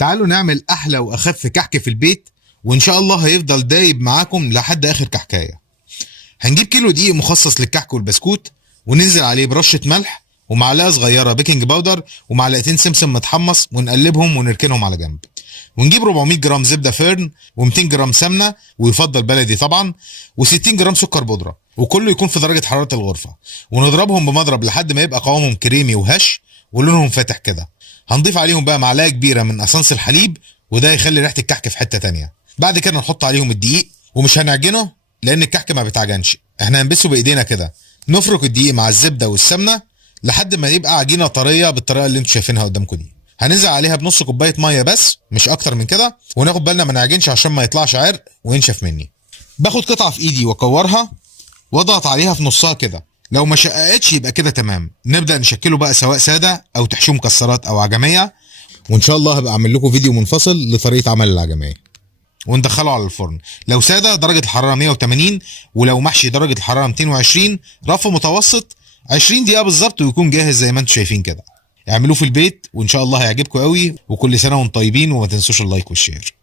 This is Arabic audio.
تعالوا نعمل احلى واخف كحك في البيت، وان شاء الله هيفضل دايب معاكم لحد اخر كحكايه. هنجيب كيلو دقيق مخصص للكحك والبسكوت، وننزل عليه برشه ملح ومعلقه صغيره بيكنج باودر ومعلقتين سمسم متحمص، ونقلبهم ونركنهم على جنب. ونجيب 400 جرام زبده فيرن و200 جرام سمنه ويفضل بلدي طبعا، و60 جرام سكر بودره، وكله يكون في درجه حراره الغرفه. ونضربهم بمضرب لحد ما يبقى قوامهم كريمي وهش ولونهم فاتح كده. هنضيف عليهم بقى معلقه كبيره من اسانس الحليب، وده يخلي ريحه الكحك في حته تانية. بعد كده نحط عليهم الدقيق، ومش هنعجنه لان الكحك ما بيتعجنش، احنا هنبسه بايدينا كده. نفرك الدقيق مع الزبده والسمنه لحد ما يبقى عجينه طريه بالطريقه اللي انتوا شايفينها قدامكم دي. هننزل عليها بنص كوبايه ميه بس، مش اكتر من كده، وناخد بالنا ما نعجنش عشان ما يطلعش عرق وينشف مني. باخد قطعه في ايدي واكورها واضغط عليها في نصها كده، لو ما شققتش يبقى كده تمام. نبدا نشكله بقى سواء ساده او تحشيه مكسرات او عجميه، وان شاء الله هبقى اعمل لكم فيديو منفصل لطريقه عمل العجميه. وندخله على الفرن، لو ساده درجه الحراره 180، ولو محشي درجه الحراره 220، رف متوسط 20 دقيقه بالظبط، ويكون جاهز زي ما انتم شايفين كده. اعملوه في البيت وان شاء الله هيعجبكم قوي، وكل سنه وانتم طيبين، وما تنسوش اللايك والشير.